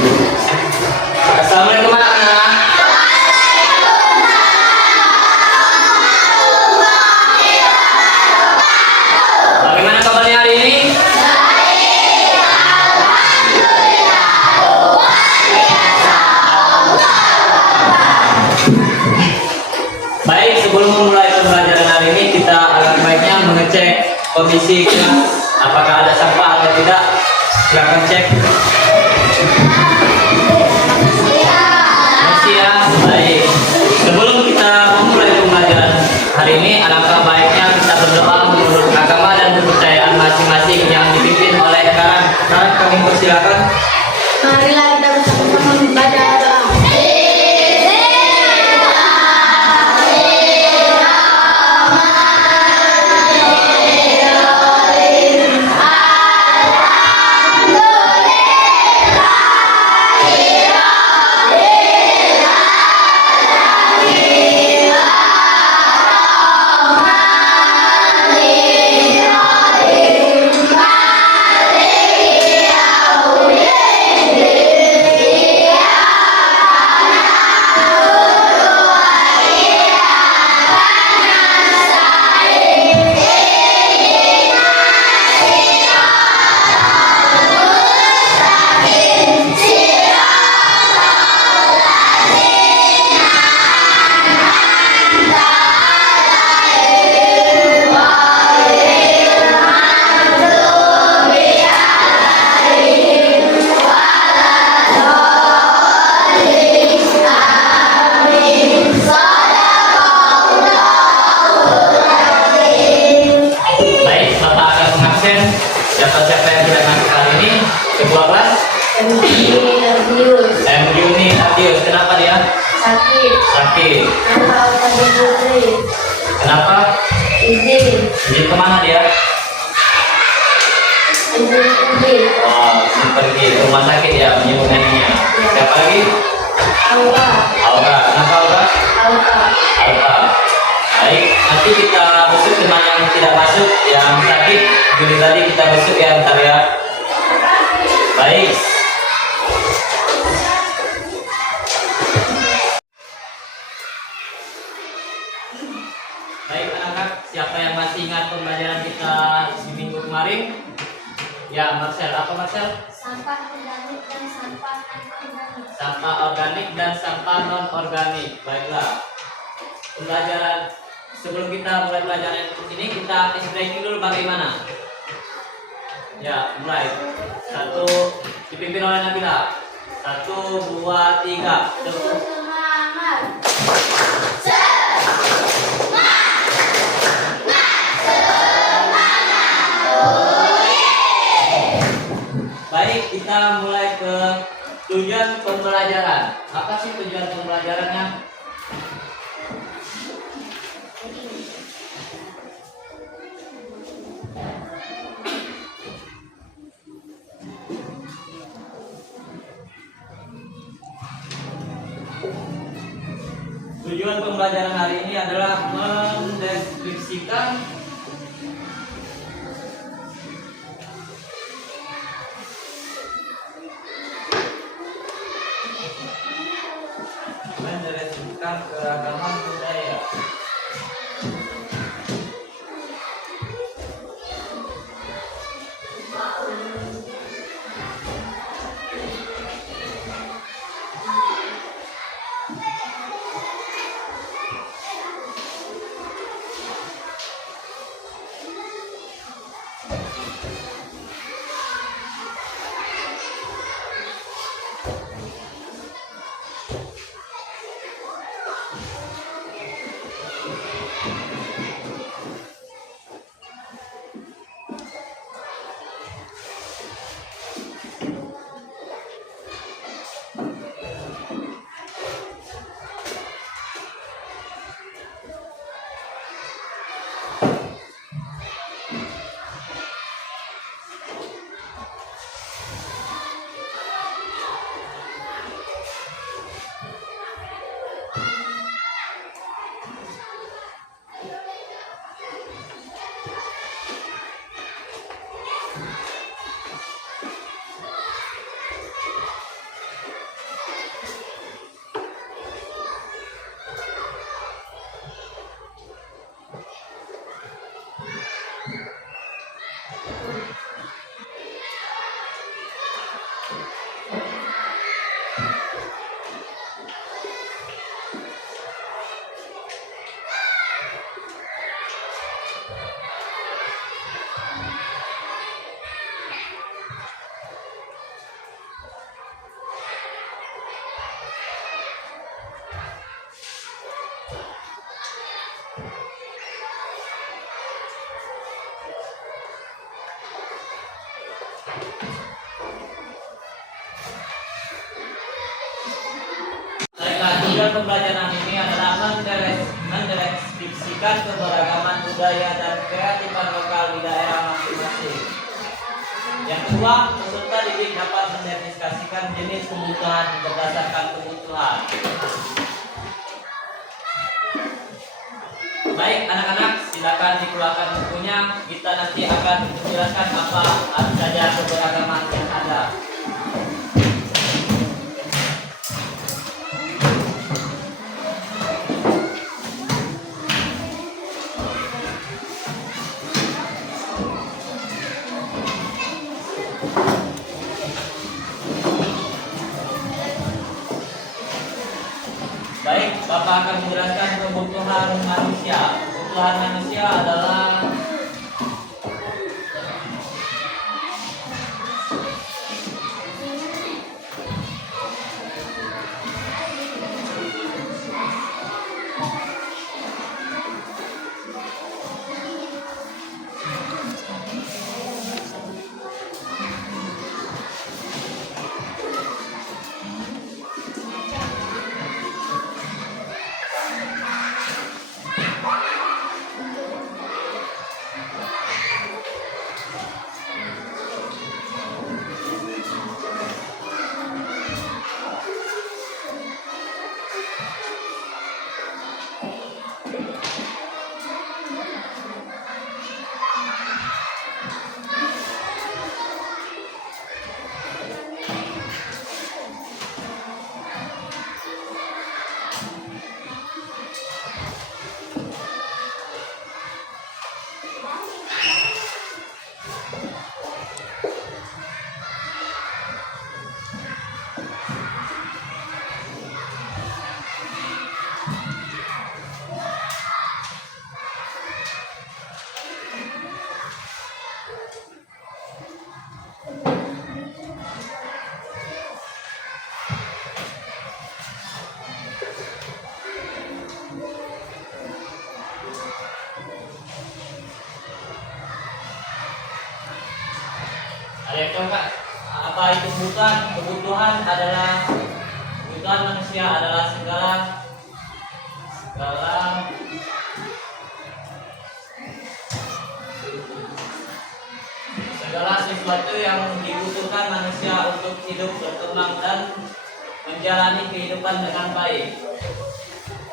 Assalamualaikum anak-anak. Bagaimana kabarnya hari ini? Baik, sebelum memulai pembelajaran hari ini kita agak baiknya mengecek kondisi kelas, apakah ada sampah atau tidak. Silakan cek. Masih ya, baik. Sebelum kita memulai pembelajaran hari ini, alangkah baiknya kita berdoa menurut agama dan kepercayaan masing-masing yang dipimpin oleh Karen. Karen, kami persilakan. Marilah kita bersama-sama membaca doa. Siapa-siapa yang tidak masuk hari ini? Ketua kelas? Yuni Ardius. Kenapa dia? Sakit. Kenapa? Izin kemana dia? Oh, izin pergi ke rumah sakit ya, menyebut neneknya. Siapa lagi? Aura. Kenapa Aura? Alka. Baik, nanti kita besok teman yang tidak masuk, yang sakit. Jadi tadi kita besok ya, ntar ya. Baik. Baik anak-anak, siapa yang masih ingat pembelajaran kita di minggu kemarin? Ya, Marcel. Apa Marcel? Sampah organik dan sampah non-organik. Sampah organik dan sampah non-organik. Baiklah. Pembelajaran sebelum kita mulai pelajaran ini, kita tes breaking dulu bagaimana? Ya, mulai. Satu, dipimpin oleh Nabila. 1, 2, 3. Semangat. Baik, kita mulai ke tujuan pembelajaran. Apa sih tujuan pembelajarannya? Tujuan pembelajaran hari ini adalah mendeskripsikan keragaman budaya. Tujuan pembelajaran ini adalah mendeskripsikan keberagaman budaya dan kearifan lokal di daerah masing-masing. Yang kedua, peserta didik dapat mendeskripsikan jenis kebutuhan berdasarkan kebutuhan. Baik anak-anak, silakan dikeluarkan bukunya. Kita nanti akan menjelaskan apa saja keberagaman yang ada. Baik, Bapak akan menjelaskan kebutuhan manusia. Kebutuhan manusia adalah ada yang tahu nggak apa itu kebutuhan? Kebutuhan manusia adalah segala sesuatu yang dibutuhkan manusia untuk hidup, berkembang dan menjalani kehidupan dengan baik.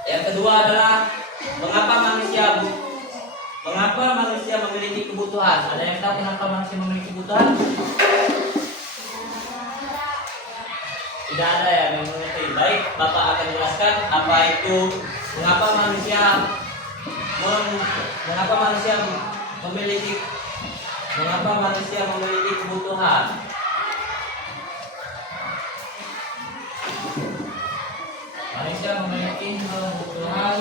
Yang kedua adalah mengapa manusia memiliki kebutuhan? Ada yang tahu kenapa manusia memiliki kebutuhan? Tidak ada yang mengerti. Baik, Bapak akan jelaskan apa itu mengapa manusia memiliki kebutuhan. Manusia memiliki kebutuhan.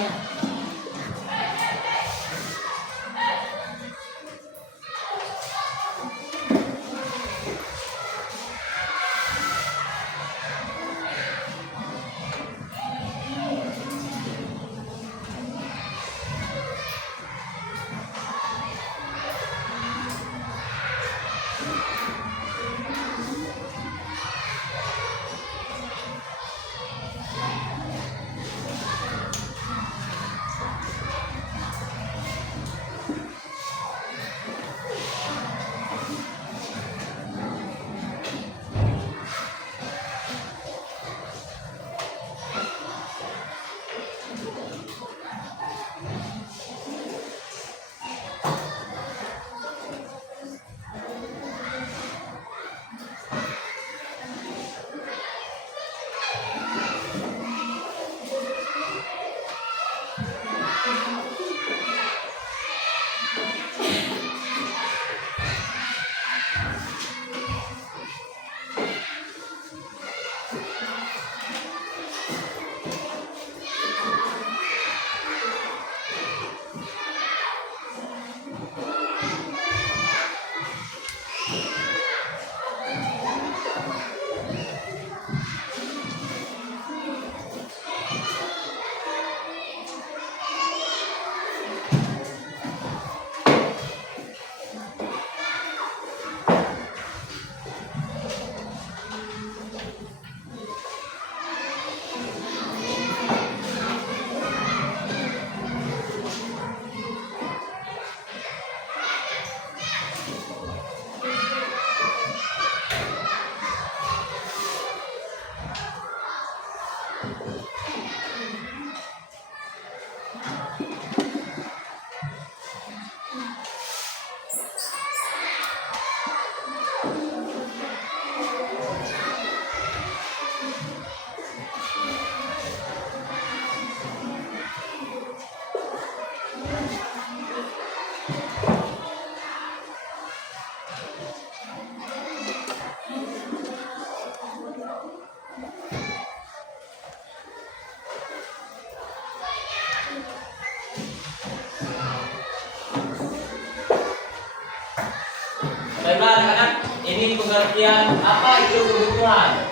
Kemudian apa itu kebutuhan?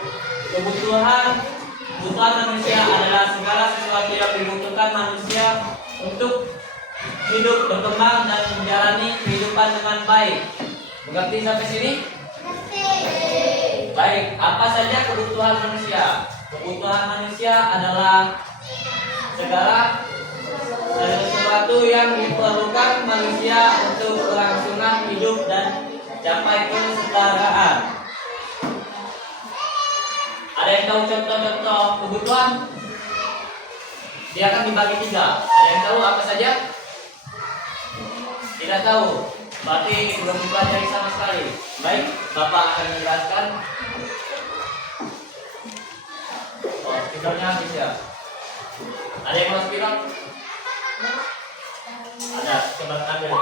Kebutuhan manusia adalah segala sesuatu yang dibutuhkan manusia untuk hidup, berkembang dan menjalani kehidupan dengan baik. Mengerti sampai sini? Baik, apa saja kebutuhan manusia? Kebutuhan manusia adalah segala sesuatu yang diperlukan manusia untuk kelangsungan hidup dan capai kesetaraan. Ada yang tahu contoh-contoh kebutuhan? Dia akan dibagi 3. Ada yang tahu apa saja? Tidak tahu. Berarti belum dipelajari sama sekali. Baik, Bapak akan menjelaskan. Oh, spidolnya habis ya. Ada yang mau spidol? Ada, coba ambil.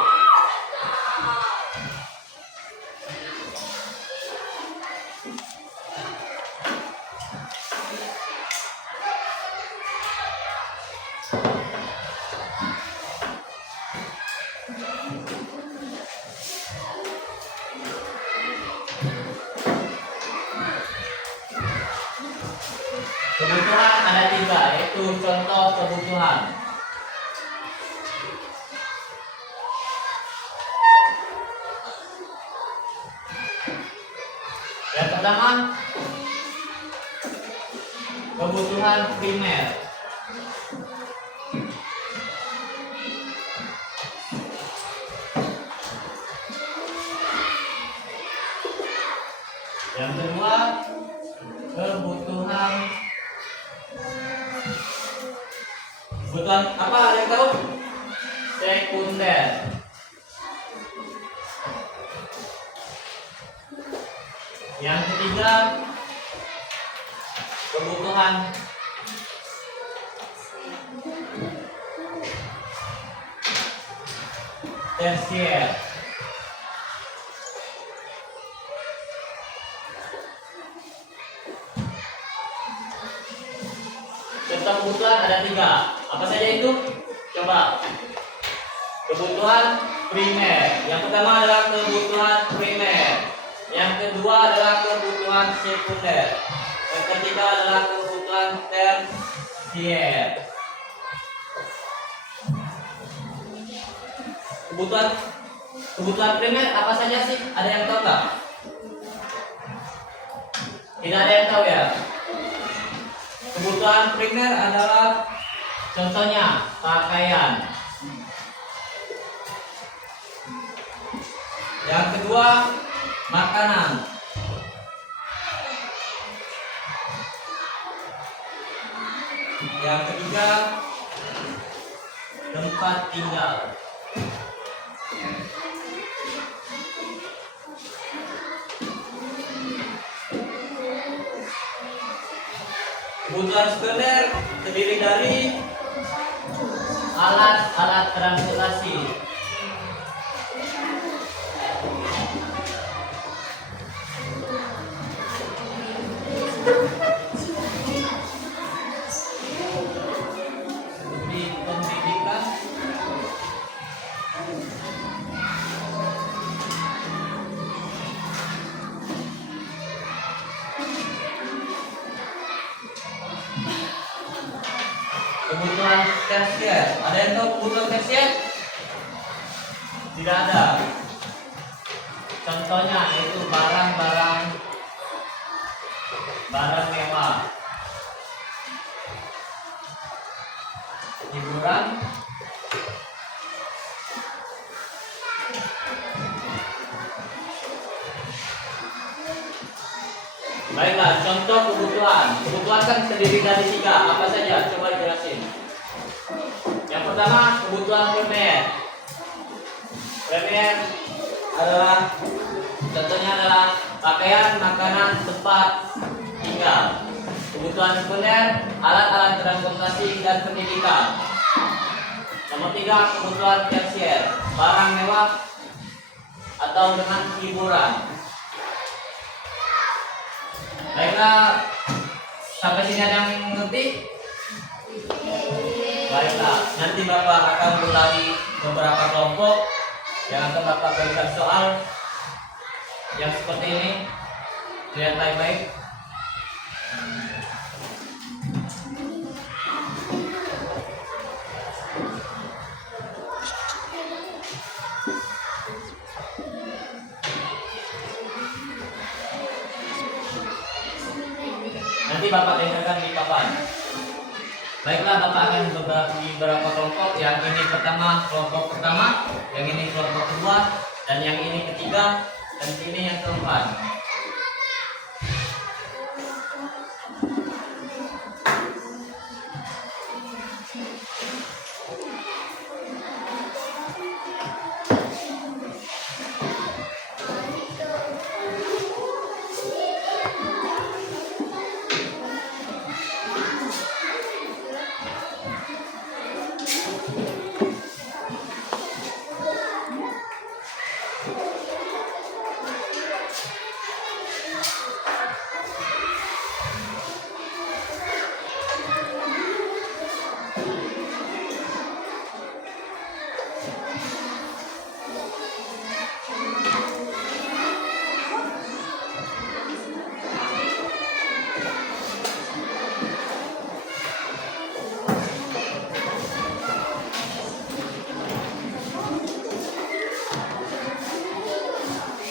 Kebutuhan ada 3, yaitu contoh kebutuhan. Yang pertama, kebutuhan primer. Yang kedua, kebutuhan apa? Ada yang tahu? Sekunder. Yang ketiga, kebutuhan tersier. Contoh kebutuhan ada 3. Apa saja itu? Coba. Kebutuhan primer. Yang pertama adalah kebutuhan primer. Yang kedua adalah kebutuhan sekunder. Yang ketiga adalah kebutuhan tersier. Kebutuhan primer apa saja sih? Ada yang tahu nggak? Tidak ada yang tahu ya? Kebutuhan primer adalah contohnya pakaian. Yang kedua, makanan. Yang ketiga, tempat tinggal. Kebutuhan sekunder terdiri dari alat-alat transportasi. Seperti pendidikan, kebutuhan tersier. Ada yang tahu kebutuhan tersier? Tidak ada. Contohnya yaitu barang mewah, hiburan, baiklah, contoh kebutuhan. Kebutuhan kan terdiri dari 3. Apa saja? Coba jelasin. Yang pertama, kebutuhan primer. Primer adalah contohnya adalah pakaian, makanan, tempat tinggal. Kebutuhan sekunder, alat-alat transportasi dan pendidikan. Nomor 3, kebutuhan tersier, barang mewah atau dengan hiburan. Baiklah, sampai sini ada yang mengerti? Baiklah, nanti Bapak akan berbagi beberapa kelompok yang akan Bapak berikan soal yang seperti ini. Lihat baik-baik. Nanti Bapak tempelkan di papan. Baiklah, Bapak akan berbagi beberapa kelompok. Yang ini pertama, kelompok pertama, yang ini kelompok kedua, dan yang ini ketiga, dan ini yang keempat.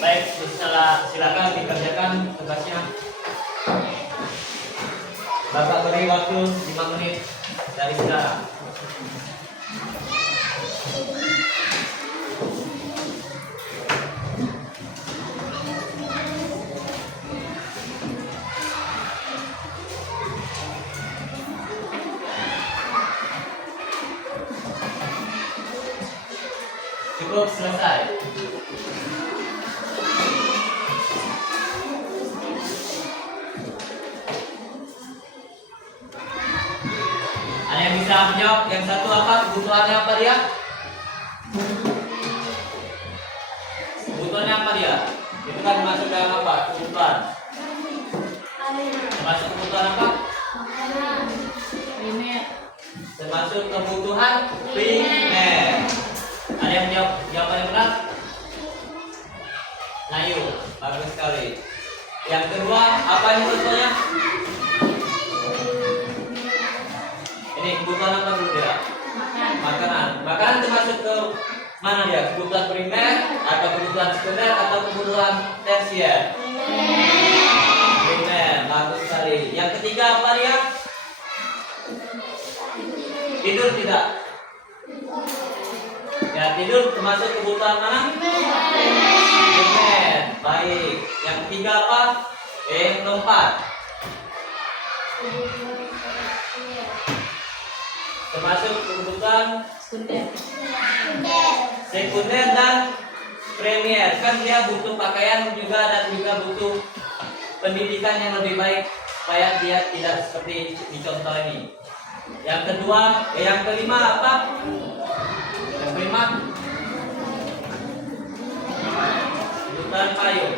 Baik, silakan dikerjakan tugasnya. Bapak beri waktu 5 menit dari sekarang. Cukup, selesai. Ada yang bisa menjawab? Yang satu apa? Kebutuhannya apa dia? Kebutuhannya apa dia? Itu kan masuk dalam apa? Kebutuhan. Termasuk kebutuhan apa? Primer. Termasuk kebutuhan primer. Ada yang menjawab jawabannya benar? Nah, yuk, bagus sekali. Yang kedua, apa ini contohnya? Ini kebutuhan apa dulu dia? Makanan. Makanan termasuk ke mana dia? Kebutuhan primer atau kebutuhan sekunder atau kebutuhan tersier? Primer. Bagus sekali. Yang ketiga apa dia? Tidur tidak? Ya, tidur termasuk kebutuhan mana? Primer. Baik. Yang ketiga apa? Yang keempat. Termasuk kebutuhan sekunder dan premier. Kan dia butuh pakaian juga dan juga butuh pendidikan yang lebih baik supaya dia tidak seperti di contoh ini. Yang kedua, yang kelima apa? Yang kelima kebutuhan payung.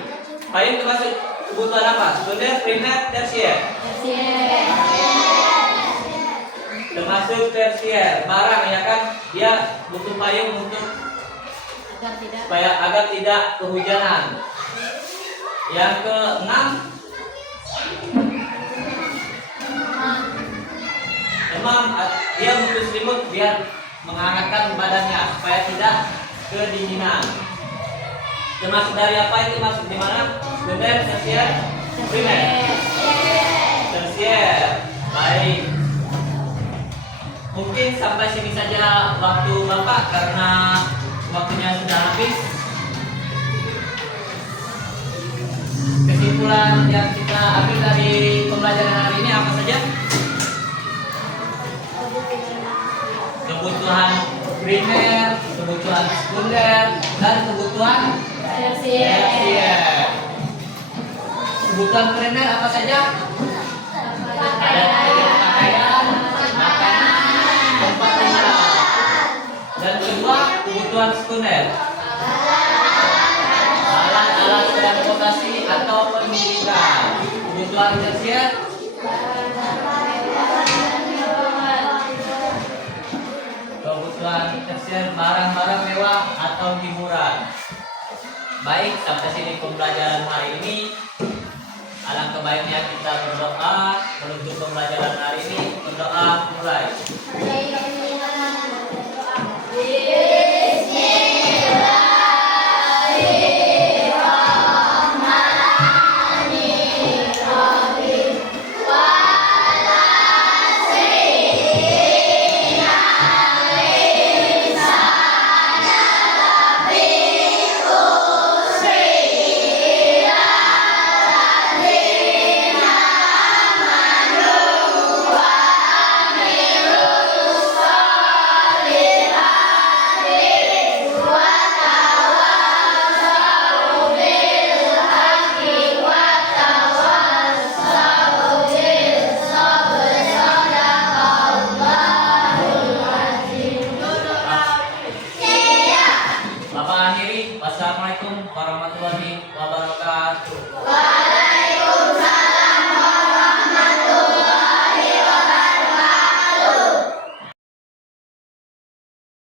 Payung termasuk kebutuhan apa? Sekunder, primer, tersier. Termasuk tersier, barang ya kan, dia butuh payung untuk agar tidak kehujanan. Yang keenam, dia butuh selimut biar menghangatkan badannya supaya tidak kedinginan. Termasuk dari apa itu? Masuk di mana? Sekunder, tersier, primer. Tersier, baik. Mungkin sampai sini saja waktu Bapak karena waktunya sudah habis. Kesimpulan yang kita ambil dari pembelajaran hari ini apa saja? Kebutuhan primer, kebutuhan sekunder, dan kebutuhan tersier. Kebutuhan primer apa saja? Ada pakaian, makanan, tempat tinggal. Dan kedua, kebutuhan sekunder, alat-alat transportasi atau pendidikan. Kebutuhan tersier, kebutuhan tersier barang-barang mewah atau hiburan. Baik, sampai sini pembelajaran hari ini. Alangkah baiknya kita berdoa menutup pembelajaran hari ini. Berdoa mulai. Bapak akhiri, wassalamualaikum warahmatullahi